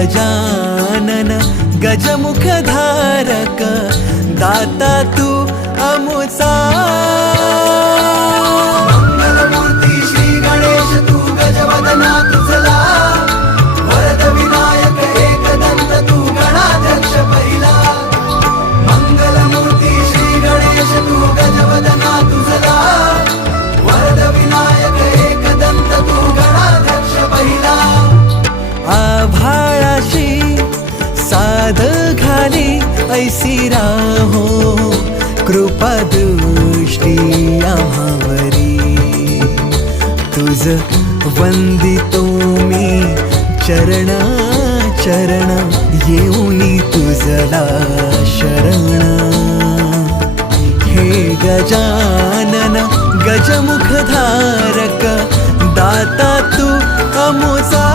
गजानन गजमुखधारक दाता तू अमुचा मंगलमूर्ती श्री गणेश तू गजवदना तुझला वरद विनायक एकदंत तू गणाध्यक्ष पहिला मंगलमूर्ती श्री गणेश तू गजवदना तुझला वरद विनायक एकदंत तू गणाध्यक्ष पहिला आभाळाशी साध घाली ऐसी राहो कृपा दृष्टी आम्हावरी तुझ वंदितो मी चरण चरण येऊनी तुझला शरण हे गजानन गजमुखधारक दाता तू अमुचा